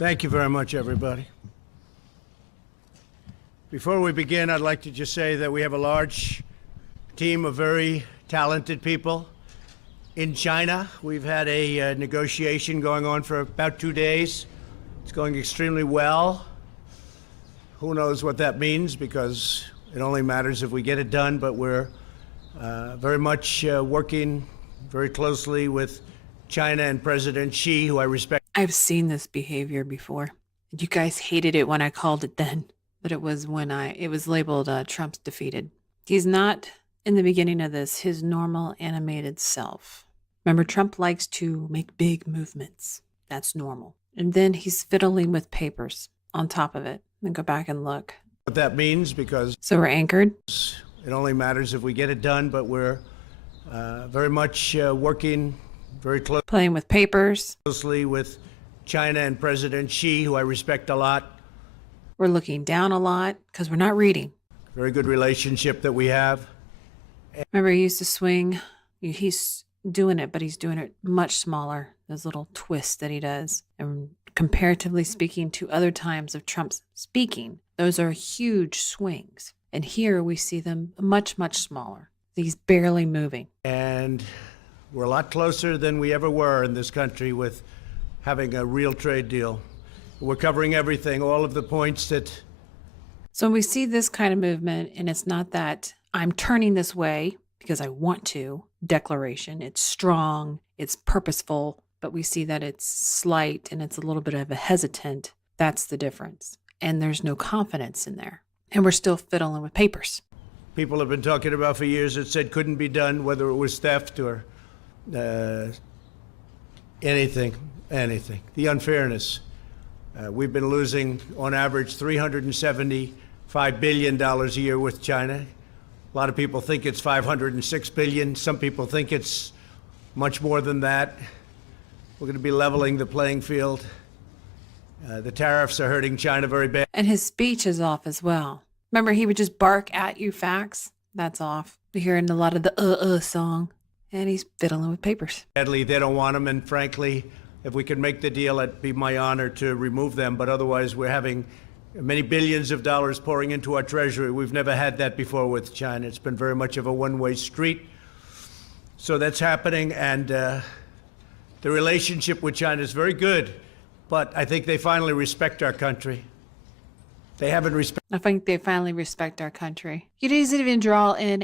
Thank you very much, everybody. Before we begin, I'd like to just say that we have a large team of very talented people in China. We've had a negotiation going on for about 2 days. It's going extremely well. Who knows what that means, because it only matters if we get it done, but we're very much working very closely with China and President Xi, who I respect. I've seen this behavior before. You guys hated it when I called it then, but it was when it was labeled Trump's defeated. He's not, in the beginning of this, his normal animated self. Remember, Trump likes to make big movements. That's normal. And then he's fiddling with papers on top of it. And go back and look. What that means, because So we're anchored. it only matters if we get it done, but we're very much working very Playing with papers. closely with China and President Xi, who I respect a lot. We're looking down a lot because we're not reading. Very good relationship that we have. Remember, he used to swing. He's doing it, but he's doing it much smaller. Those little twists that he does. And comparatively speaking to other times of Trump's speaking, those are huge swings. And here we see them much, much smaller. He's barely moving. And we're a lot closer than we ever were in this country with having a real trade deal. We're covering everything, all of the points that. So we see this kind of movement, and it's not that I'm turning this way because I want to declaration. It's strong, it's purposeful, but we see that it's slight and it's a little bit of a hesitant. That's the difference. And there's no confidence in there. And we're still fiddling with papers. People have been talking about for years that said couldn't be done, whether it was theft or anything. The unfairness. We've been losing, on average, $375 billion a year with China. A lot of people think it's $506 billion. Some people think it's much more than that. We're going to be leveling the playing field. The tariffs are hurting China very bad. And his speech is off as well. Remember, he would just bark at you facts. That's off. We're hearing a lot of the song. And he's fiddling with papers. Badly, they don't want them, and frankly, if we can make the deal, it'd be my honor to remove them. But otherwise, we're having many billions of dollars pouring into our treasury. We've never had that before with China. It's been very much of a one-way street. So that's happening, and the relationship with China is very good. But I think they finally respect our country. They haven't respected. I think they finally respect our country. He doesn't even draw in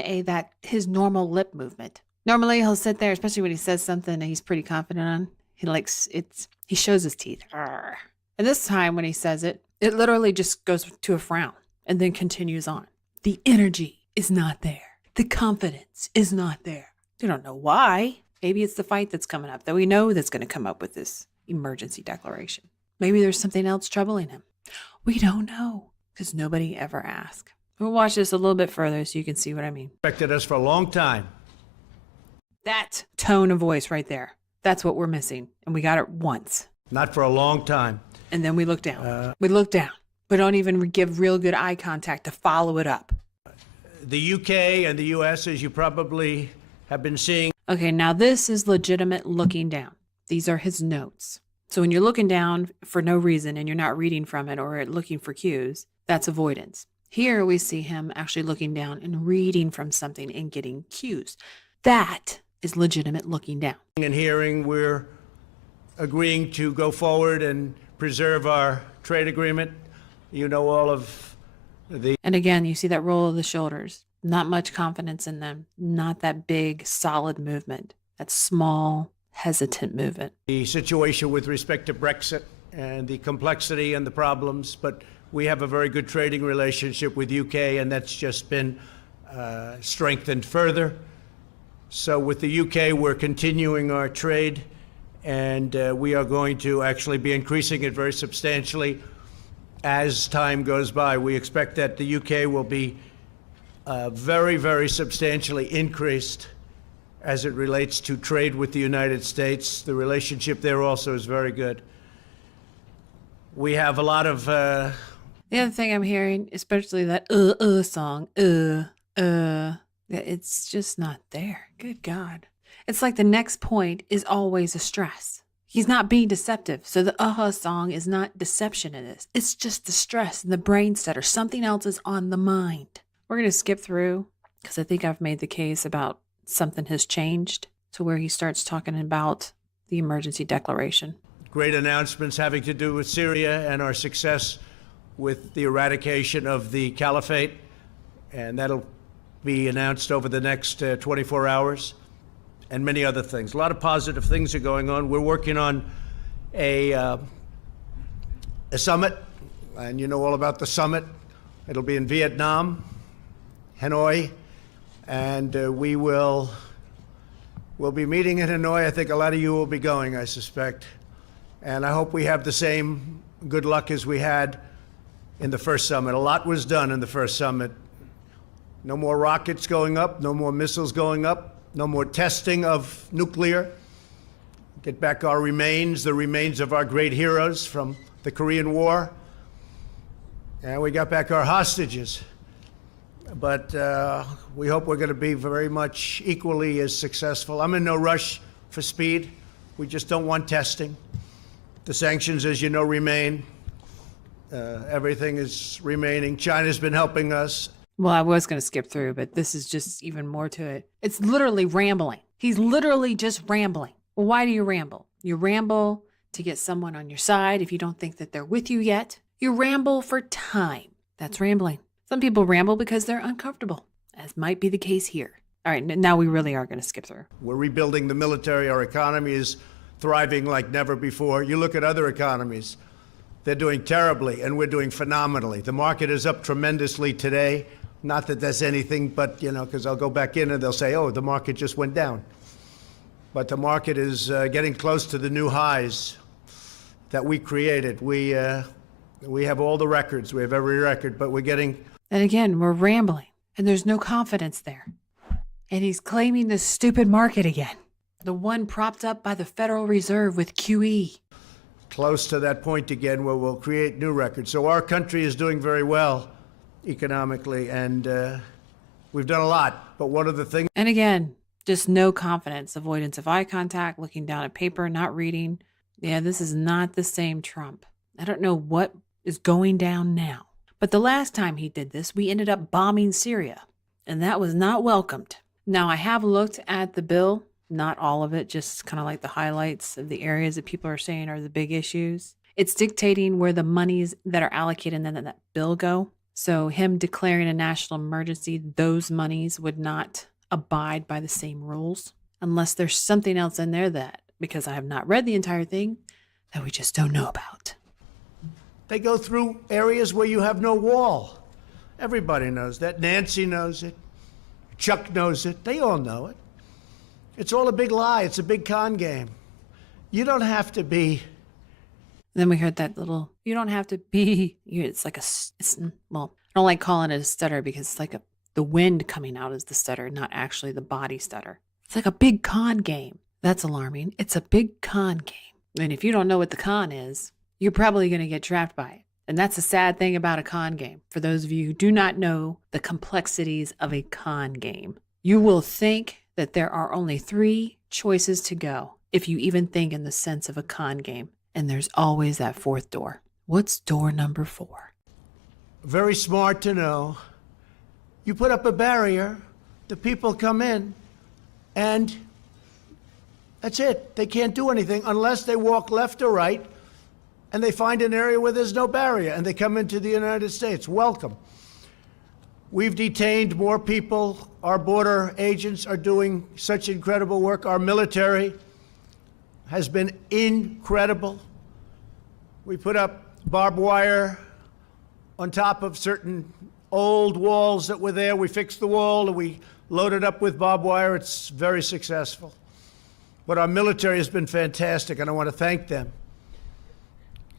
his normal lip movement. Normally he'll sit there, especially when he says something that he's pretty confident on. He shows his teeth. Arrgh. And this time when he says it, it literally just goes to a frown and then continues on. The energy is not there. The confidence is not there. We don't know why. Maybe it's the fight that's coming up that we know that's going to come up with this emergency declaration. Maybe there's something else troubling him. We don't know because nobody ever asked. We'll watch this a little bit further so you can see what I mean. Respected us for a long time. That tone of voice right there. That's what we're missing. And we got it once. Not for a long time. And then we look down. We look down. We don't even give real good eye contact to follow it up. The UK and the US, as you probably have been seeing. Okay, now this is legitimate looking down. These are his notes. So when you're looking down for no reason and you're not reading from it or looking for cues, that's avoidance. Here we see him actually looking down and reading from something and getting cues. That is legitimate looking down. And hearing, we're agreeing to go forward and preserve our trade agreement. You know, all of the. And again, you see that roll of the shoulders. Not much confidence in them. Not that big, solid movement. That small, hesitant movement. The situation with respect to Brexit and the complexity and the problems, but we have a very good trading relationship with UK, and that's just been strengthened further. So with the UK, we're continuing our trade, and we are going to actually be increasing it very substantially as time goes by. We expect that the UK will be very, very substantially increased as it relates to trade with the United States. The relationship there also is very good. We have a lot of. The other thing I'm hearing, especially that song, it's just not there. Good God. It's like the next point is always a stress. He's not being deceptive. So the song is not deception in this. It's just the stress and the brain stutter. Something else is on the mind. We're going to skip through because I think I've made the case about something has changed to where he starts talking about the emergency declaration. Great announcements having to do with Syria and our success with the eradication of the caliphate. And that'll be announced over the next 24 hours. And many other things. A lot of positive things are going on. We're working on a summit, and you know all about the summit. It'll be in Vietnam, Hanoi, and we'll be meeting in Hanoi. I think a lot of you will be going, I suspect. And I hope we have the same good luck as we had in the first summit. A lot was done in the first summit. No more rockets going up, no more missiles going up. No more testing of nuclear. Get back our remains, the remains of our great heroes from the Korean War. And we got back our hostages. But we hope we're going to be very much equally as successful. I'm in no rush for speed. We just don't want testing. The sanctions, as you know, remain. Everything is remaining. China's been helping us. Well, I was going to skip through, but this is just even more to it. It's literally rambling. He's literally just rambling. Well, why do you ramble? You ramble to get someone on your side if you don't think that they're with you yet. You ramble for time. That's rambling. Some people ramble because they're uncomfortable, as might be the case here. All right, now we really are going to skip through. We're rebuilding the military. Our economy is thriving like never before. You look at other economies. They're doing terribly, and we're doing phenomenally. The market is up tremendously today. Not that that's anything, but, you know, because I'll go back in and they'll say, oh, the market just went down. But the market is getting close to the new highs that we created. We have all the records. We have every record, but we're getting... And again, we're rambling, and there's no confidence there. And he's claiming this stupid market again. The one propped up by the Federal Reserve with QE. Close to that point again where we'll create new records. So our country is doing very well economically, and we've done a lot. But one of the things... And again, just no confidence, avoidance of eye contact, looking down at paper, not reading. Yeah, this is not the same Trump. I don't know what is going down now. But the last time he did this, we ended up bombing Syria, and that was not welcomed. Now, I have looked at the bill, not all of it, just kind of like the highlights of the areas that people are saying are the big issues. It's dictating where the monies that are allocated in that bill go. So him declaring a national emergency, those monies would not abide by the same rules unless there's something else in there that, because I have not read the entire thing, that we just don't know about. They go through areas where you have no wall. Everybody knows that. Nancy knows it. Chuck knows it. They all know it. It's all a big lie. It's a big con game. You don't have to be... Then we heard that little, you don't have to be, it's like well, I don't like calling it a stutter because it's like the wind coming out is the stutter, not actually the body stutter. It's like a big con game. That's alarming. It's a big con game. And if you don't know what the con is, you're probably going to get trapped by it. And that's the sad thing about a con game. For those of you who do not know the complexities of a con game, you will think that there are only 3 choices to go if you even think in the sense of a con game. And there's always that 4th door. What's door number 4? Very smart to know. You put up a barrier, the people come in, and that's it. They can't do anything unless they walk left or right, and they find an area where there's no barrier, and they come into the United States. Welcome. We've detained more people. Our border agents are doing such incredible work. Our military has been incredible. We put up barbed wire on top of certain old walls that were there. We fixed the wall and we loaded up with barbed wire. It's very successful. But our military has been fantastic, and I want to thank them.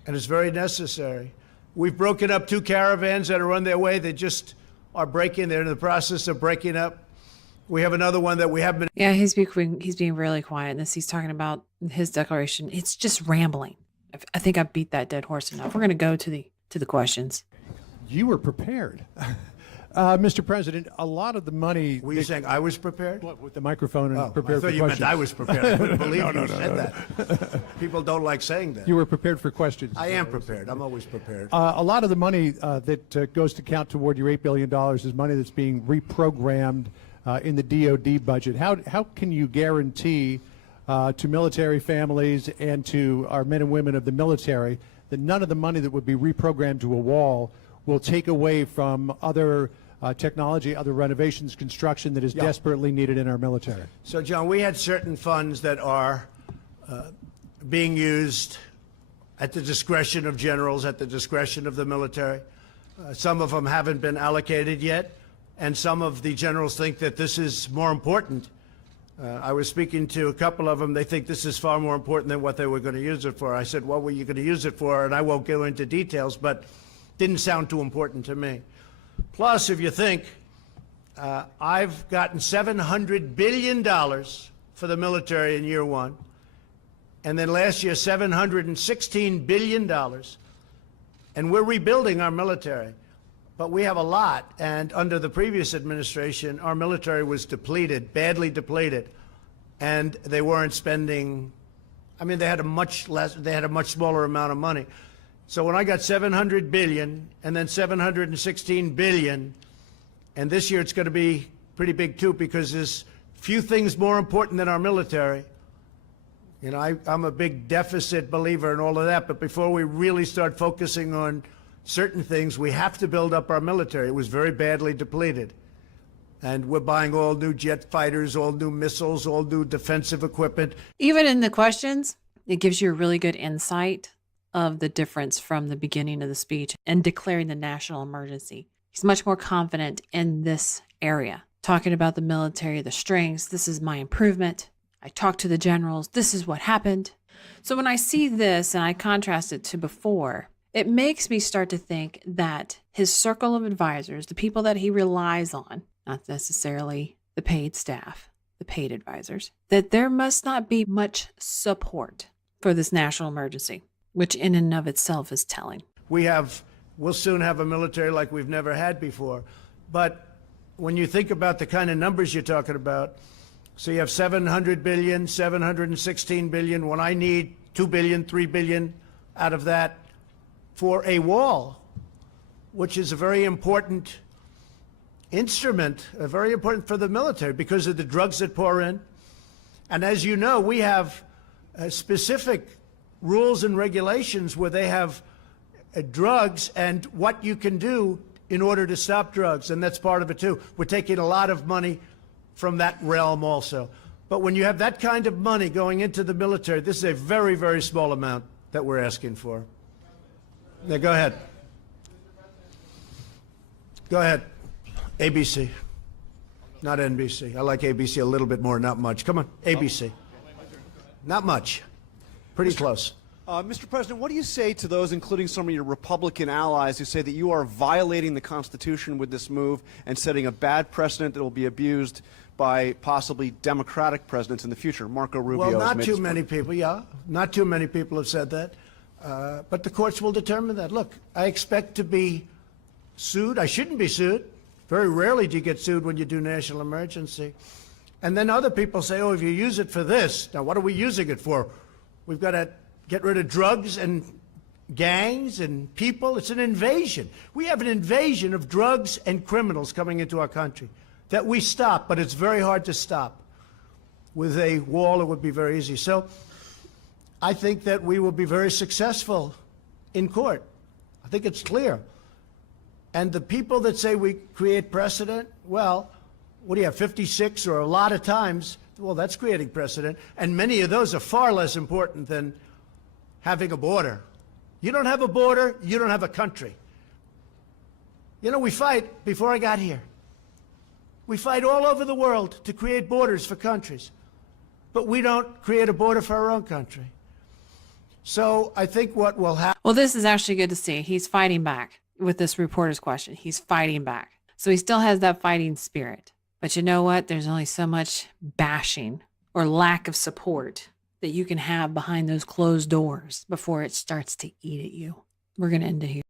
And it's very necessary. We've broken up 2 caravans that are on their way. They just are breaking. They're in the process of breaking up. We have another one that we haven't been... Yeah, he's being really quiet in this. He's talking about his declaration. It's just rambling. I think I've beat that dead horse enough. We're going to go to the questions. You were prepared. Mr. President, a lot of the money... Were you saying I was prepared? What, with the microphone and Oh, prepared I thought for you questions? meant I was prepared. I couldn't believe you said that. People don't like saying that. You were prepared for questions. I am prepared. I'm always prepared. A lot of the money that goes to count toward your $8 billion is money that's being reprogrammed in the DOD budget. How can you guarantee to military families and to our men and women of the military that none of the money that would be reprogrammed to a wall will take away from other technology, other renovations, construction that is desperately needed in our military? So, John, we had certain funds that are being used at the discretion of generals, at the discretion of the military. Some of them haven't been allocated yet, and some of the generals think that this is more important. I was speaking to a couple of them. They think this is far more important than what they were going to use it for. I said, what were you going to use it for? And I won't go into details, but didn't sound too important to me. Plus, if you think, I've gotten $700 billion for the military in year one, and then last year $716 billion, and we're rebuilding our military. But we have a lot, and under the previous administration, our military was depleted, badly depleted, and they weren't spending. I mean, they had a much smaller amount of money. So when I got $700 billion and then $716 billion, and this year it's going to be pretty big too, because there's few things more important than our military. You know, I'm a big deficit believer in all of that, but before we really start focusing on certain things, we have to build up our military. It was very badly depleted. And we're buying all new jet fighters, all new missiles, all new defensive equipment. Even in the questions, it gives you a really good insight of the difference from the beginning of the speech and declaring the national emergency. He's much more confident in this area, talking about the military, the strengths. This is my improvement. I talked to the generals. This is what happened. So when I see this and I contrast it to before, it makes me start to think that his circle of advisors, the people that he relies on, not necessarily the paid staff, the paid advisors, that there must not be much support for this national emergency, which in and of itself is telling. We'll soon have a military like we've never had before. But when you think about the kind of numbers you're talking about, so you have $700 billion, $716 billion, when I need $2 billion, $3 billion out of that for a wall, which is a very important instrument, very important for the military because of the drugs that pour in. And as you know, we have specific rules and regulations where they have drugs and what you can do in order to stop drugs, and that's part of it too. We're taking a lot of money from that realm also. But when you have that kind of money going into the military, this is a very, very small amount that we're asking for. Now, go ahead. Go ahead. ABC. Not NBC. I like ABC a little bit more, not much. Come on, ABC. Not much. Pretty close. Mr. President, what do you say to those, including some of your Republican allies, who say that you are violating the Constitution with this move and setting a bad precedent that will be abused by possibly Democratic presidents in the future? Marco Rubio. Well, has not made too this many point. people, yeah. Not too many people have said that. But the courts will determine that. Look, I expect to be sued. I shouldn't be sued. Very rarely do you get sued when you do national emergency. And then other people say, oh, if you use it for this, now what are we using it for? We've got to get rid of drugs and gangs and people. It's an invasion. We have an invasion of drugs and criminals coming into our country that we stop, but it's very hard to stop. With a wall, it would be very easy. So I think that we will be very successful in court. I think it's clear. And the people that say we create precedent, well, what do you have, 56 or a lot of times? Well, that's creating precedent. And many of those are far less important than having a border. You don't have a border, you don't have a country. You know, we fight, before I got here, we fight all over the world to create borders for countries. But we don't create a border for our own country. So I think what will happen... Well, this is actually good to see. He's fighting back with this reporter's question. He's fighting back. So he still has that fighting spirit. But you know what? There's only so much bashing or lack of support that you can have behind those closed doors before it starts to eat at you. We're going to end it here.